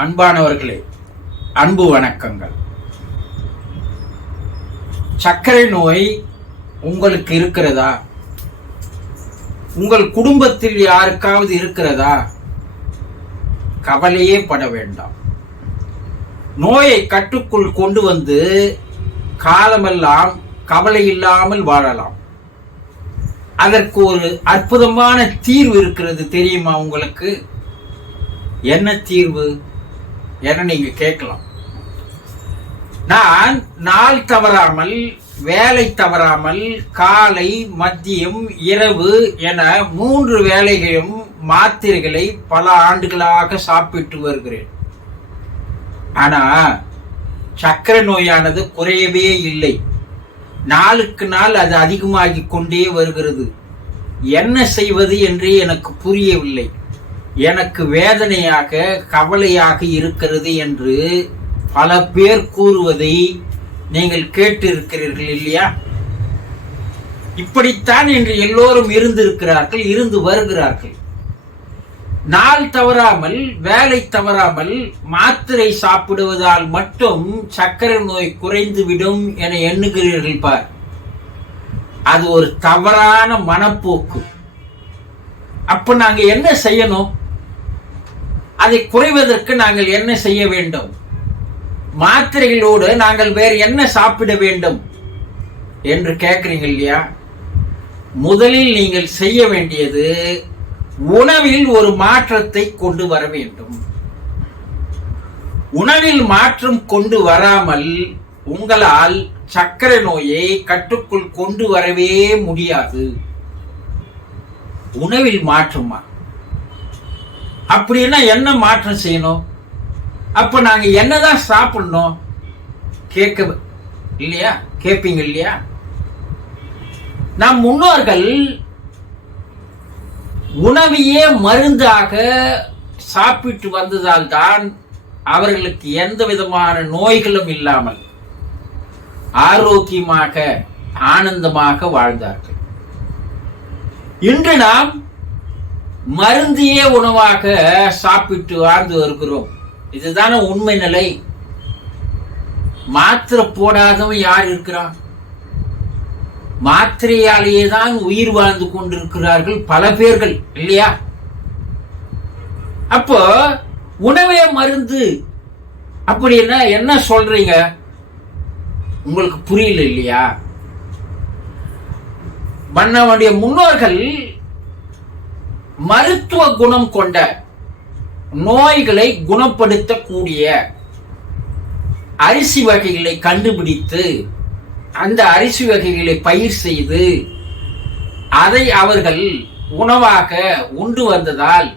அன்பானவர்களே அன்பு வணக்கங்கள். சர்க்கரை நோய் உங்களுக்கு இருக்கிறதா? உங்கள் குடும்பத்தில் யாருக்காவது இருக்கிறதா? கவலையே பட வேண்டாம். நோயை கட்டுக்குள் கொண்டு வந்து காலமெல்லாம் கவலை இல்லாமல் வாழலாம். அதற்கு ஒரு அற்புதமான தீர்வு இருக்கிறது தெரியுமா உங்களுக்கு? என்ன தீர்வு? என நீங்க கேட்கலாம். நான் நாள் தவறாமல் வேலை தவறாமல் காலை மதியம் இரவு என மூன்று வேலைகளும் மாத்திரைகளை பல ஆண்டுகளாக சாப்பிட்டு வருகிறேன். ஆனா சக்கரை நோயானது குறையவே இல்லை. நாளுக்கு நாள் அது அதிகமாகிக் கொண்டே வருகிறது. என்ன செய்வது என்று எனக்கு புரியவில்லை. எனக்கு வேதனையாக கவலையாக இருக்கிறது என்று பல பேர் கூறுவதை நீங்கள் கேட்டிருக்கிறீர்கள் இல்லையா? இப்படித்தான் இன்று எல்லோரும் இருந்திருக்கிறார்கள் இருந்து வருகிறார்கள். நாள் தவறாமல் வேலை தவறாமல் மாத்திரை சாப்பிடுவதால் மட்டும் சர்க்கரை நோய் குறைந்துவிடும் என எண்ணுகிறீர்கள் பார். அது ஒரு தவறான மனப்போக்கு. அப்ப நாங்க என்ன செய்யணும்? அதை குறைவதற்கு நாங்கள் என்ன செய்ய வேண்டும்? மாத்திரைகளோடு நாங்கள் வேறு என்ன சாப்பிட வேண்டும்? என்று கேட்குறீங்க இல்லையா? முதலில் நீங்கள் செய்ய வேண்டியது உணவில் ஒரு மாற்றத்தை கொண்டு வர வேண்டும். உணவில் மாற்றம் கொண்டு வராமல் உங்களால் சக்கரை நோயை கட்டுக்குள் கொண்டு வரவே முடியாது. உணவில் மாற்றமா அப்படின்னா என்ன மாற்றம் செய்யணும்? அப்போ நாங்கள் என்னதான் சாப்பிடணும்? கேட்க இல்லையா? கேட்பீங்க இல்லையா? நம் முன்னோர்கள் உணவையே மருந்தாக சாப்பிட்டு வந்ததால் தான் அவர்களுக்கு எந்த விதமான நோய்களும் இல்லாமல் ஆரோக்கியமாக ஆனந்தமாக வாழ்ந்தார்கள். இன்று நாம் மருந்தையே உணவாக சாப்பிட்டு வாழ்ந்து வருகிறோம். இதுதானே உண்மை நிலை. மாத்திரை போடாதவன் யார் இருக்கிறான்? மாத்திரையாலேயே தான் உயிர் வாழ்ந்து கொண்டிருக்கிறார்கள் பல பேர்கள் இல்லையா? அப்போ உணவே மருந்து. அப்படின்னா என்ன சொல்றீங்க? உங்களுக்கு புரியல இல்லையா? மன்னவனுடைய முன்னோர்கள் மருத்துவ குணம் கொண்ட நோய்களை குணப்படுத்தக்கூடிய அரிசி வகைகளை கண்டுபிடித்து அந்த அரிசி வகைகளை பயிர் செய்து அதை அவர்கள் உணவாக உண்டு வந்ததால்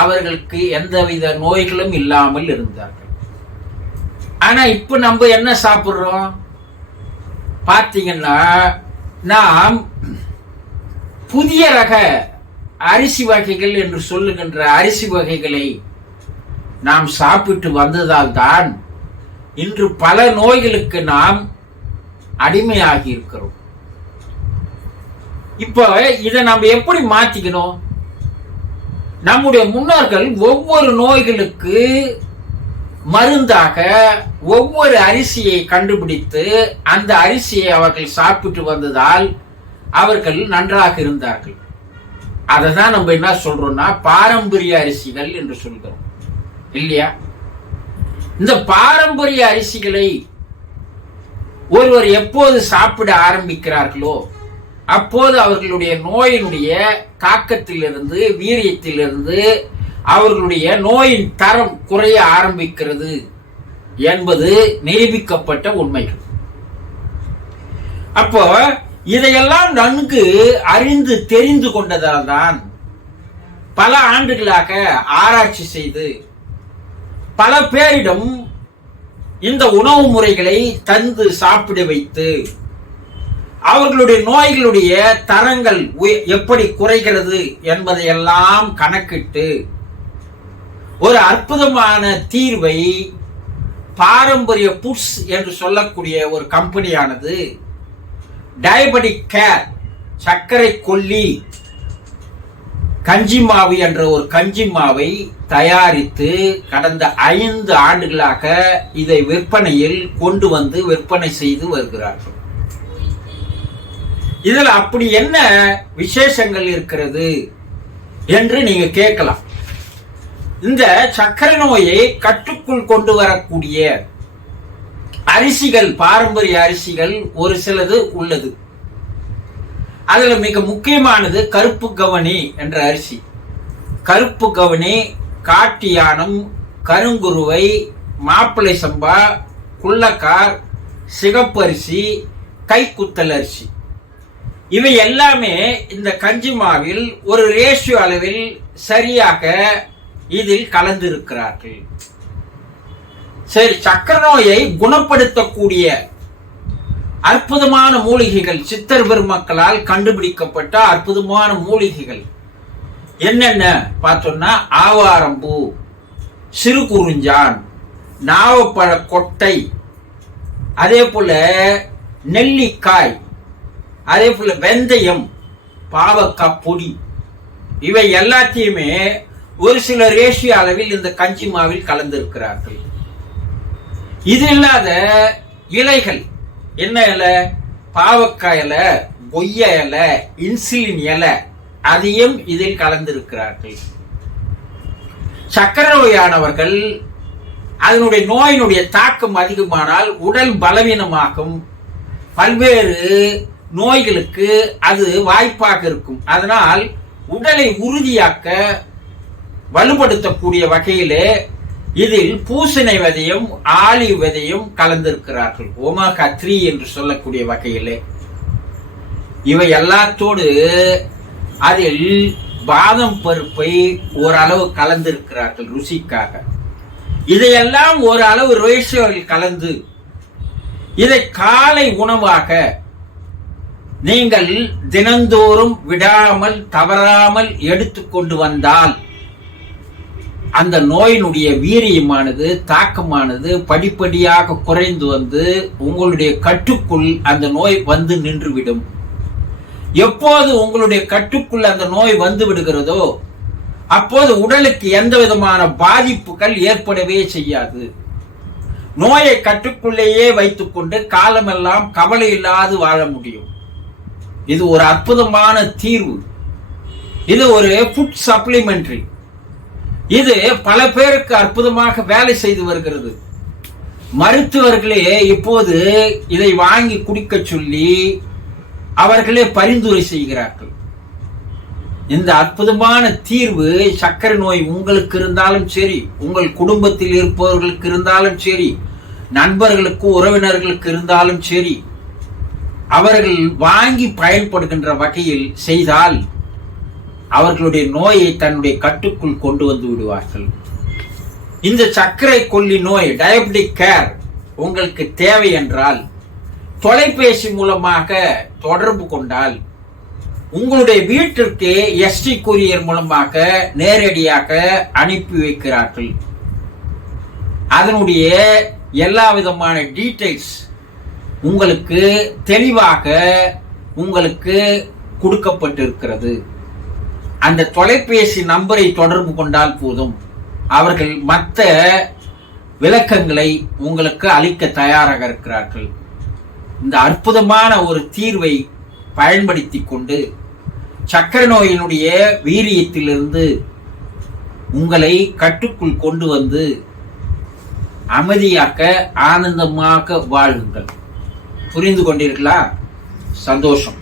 அவர்களுக்கு எந்தவித நோய்களும் இல்லாமல் இருந்தார்கள். ஆனா இப்ப நம்ம என்ன சாப்பிடுறோம்? பார்த்தீங்கன்னா நாம் புதிய ரக அரிசி வகைகள் என்று சொல்லுகின்ற அரிசி வகைகளை நாம் சாப்பிட்டு வந்ததால் தான் இன்று பல நோய்களுக்கு நாம் அடிமையாகி இருக்கிறோம் இப்போ இதை நம்ம எப்படி மாத்திக்கணும்? நம்முடைய முன்னோர்கள் ஒவ்வொரு நோய்களுக்கு மருந்தாக ஒவ்வொரு அரிசியை கண்டுபிடித்து அந்த அரிசியை அவர்கள் சாப்பிட்டு வந்ததால் அவர்கள் நன்றாக இருந்தார்கள். அதை தான் நம்ம என்ன சொல்றோம்னா பாரம்பரிய அரிசிகள் என்று சொல்கிறோம். இல்லையா? இந்த பாரம்பரிய அரிசிகளை ஒருவர் எப்போது சாப்பிட ஆரம்பிக்கிறார்களோ அப்போது அவர்களுடைய நோயினுடைய தாக்கத்திலிருந்து வீரியத்திலிருந்து அவர்களுடைய நோயின் தரம் குறைய ஆரம்பிக்கிறது என்பது நிரூபிக்கப்பட்ட உண்மைகள். அப்போ இதையெல்லாம் நன்கு அறிந்து தெரிந்து கொண்டதால் தான் பல ஆண்டுகளாக ஆராய்ச்சி செய்து பல பேரிடம் இந்த உணவு முறைகளை தந்து சாப்பிட வைத்து அவர்களுடைய நோய்களுடைய தரங்கள் எப்படி குறைகிறது என்பதையெல்லாம் கணக்கிட்டு ஒரு அற்புதமான தீர்வை பாரம்பரிய புட்ஸ் என்று சொல்லக்கூடிய ஒரு கம்பெனியானது டயபெட்டிக் கேர் சர்க்கரை கொல்லி கஞ்சி மாவு என்ற ஒரு கஞ்சி மாவை தயாரித்து கடந்த ஐந்து ஆண்டுகளாக இதை விற்பனையில் கொண்டு வந்து விற்பனை செய்து வருகிறார்கள். இதில் அப்படி என்ன விசேஷங்கள் இருக்கிறது என்று நீங்க கேட்கலாம். இந்த சர்க்கரை நோயை கட்டுக்குள் கொண்டு வரக்கூடிய அரிசிகள் பாரம்பரிய அரிசிகள் ஒரு சிலது உள்ளது. அதுல மிக முக்கியமானது கருப்பு கவனி என்ற அரிசி. கருப்பு கவனி காட்டியானம் கருங்குருவை மாப்பிளை சம்பா குள்ளக்கார் சிகப்பரிசி கைக்குத்தல் அரிசி. இவை எல்லாமே இந்த கஞ்சி மாவில் ஒரு ரேஷியோ அளவில் சரியாக இதில் கலந்திருக்கிறார்கள். சரி சக்கர நோயை குணப்படுத்தக்கூடிய அற்புதமான மூலிகைகள் சித்தர் பெருமக்களால் கண்டுபிடிக்கப்பட்ட அற்புதமான மூலிகைகள். என்னென்ன பார்த்தோம்னா ஆவாரம்பூ சிறு குறிஞ்சான் நாவப்பழ கொட்டை அதே போல நெல்லிக்காய் அதே போல வெந்தயம் பாவக்காய் பொடி. இவை எல்லாத்தையுமே ஒரு சில ரேஷிய அளவில் இந்த கஞ்சி மாவில் கலந்திருக்கிறார்கள். இது இல்லாத இலைகள். என்ன இலை? பாவக்காய் இலை கொய்ய இலை இன்சுலின் இலை அதையும் இதில் கலந்திருக்கிறார்கள். சக்கர நோயானவர்கள் அதனுடைய நோயினுடைய தாக்கம் அதிகமானால் உடல் பலவீனமாகும். பல்வேறு நோய்களுக்கு அது வாய்ப்பாக இருக்கும். அதனால் உடலை உறுதியாக்க வலுப்படுத்தக்கூடிய வகையிலே இதில் பூசணை விதையும் ஆலிவ் விதையும் கலந்திருக்கிறார்கள். ஒமேகா த்ரீ என்று சொல்லக்கூடிய வகையிலே. இவை எல்லாத்தோடு அதில் பாதம் பருப்பை ஓரளவு கலந்திருக்கிறார்கள் ருசிக்காக. இதையெல்லாம் ஓரளவு ரேஷியோவில் கலந்து இதை காலை உணவாக நீங்கள் தினந்தோறும் விடாமல் தவறாமல் எடுத்துக்கொண்டு வந்தால் அந்த நோயினுடைய வீரியமானது தாக்கமானது படிப்படியாக குறைந்து வந்து உங்களுடைய கட்டுக்குள் அந்த நோய் வந்து நின்றுவிடும். எப்போது உங்களுடைய கட்டுக்குள் அந்த நோய் வந்து விடுகிறதோ அப்போது உடலுக்கு எந்த விதமான பாதிப்புகள் ஏற்படவே செய்யாது. நோயை கட்டுக்குள்ளேயே வைத்துக்கொண்டு காலமெல்லாம் கவலை இல்லாது வாழ முடியும். இது ஒரு அற்புதமான தீர்வு. இது ஒரு ஃபுட் சப்ளிமெண்ட்ரி இது பல பேருக்கு அற்புதமாக வேலை செய்து வருகிறது. மருத்துவர்களே இப்போது இதை வாங்கி குடிக்க சொல்லி அவர்களே பரிந்துரை செய்கிறார்கள். இந்த அற்புதமான தீர்வு சர்க்கரை நோய் உங்களுக்கு இருந்தாலும் சரி உங்கள் குடும்பத்தில் இருப்பவர்களுக்கு இருந்தாலும் சரி நண்பர்களுக்கு உறவினர்களுக்கு இருந்தாலும் சரி அவர்கள் வாங்கி பயன்படுகின்ற வகையில் செய்தால் அவர்களுடைய நோயை தன்னுடைய கட்டுக்குள் கொண்டு வந்து விடுவார்கள். இந்த சர்க்கரை கொல்லி நோய் டயபெட்டிக் கேர் உங்களுக்கு தேவை என்றால் தொலைபேசி மூலமாக தொடர்பு கொண்டால் உங்களுடைய வீட்டிற்கு எஸ்டி கொரியர் மூலமாக நேரடியாக அனுப்பி வைக்கிறார்கள். அதனுடைய எல்லா விதமான டீட்டெயில்ஸ் உங்களுக்கு தெளிவாக உங்களுக்கு கொடுக்கப்பட்டிருக்கிறது. அந்த தொலைபேசி நம்பரை தொடர்பு கொண்டால் போதும். அவர்கள் மற்ற விளக்கங்களை உங்களுக்கு அளிக்க தயாராக இருக்கிறார்கள். இந்த அற்புதமான ஒரு தீர்வை பயன்படுத்தி கொண்டு சக்கர நோயினுடைய வீரியத்திலிருந்து உங்களை கட்டுக்குள் கொண்டு வந்து அமைதியாக்க ஆனந்தமாக வாழுங்கள் புரிந்து கொண்டீர்களா? சந்தோஷம்.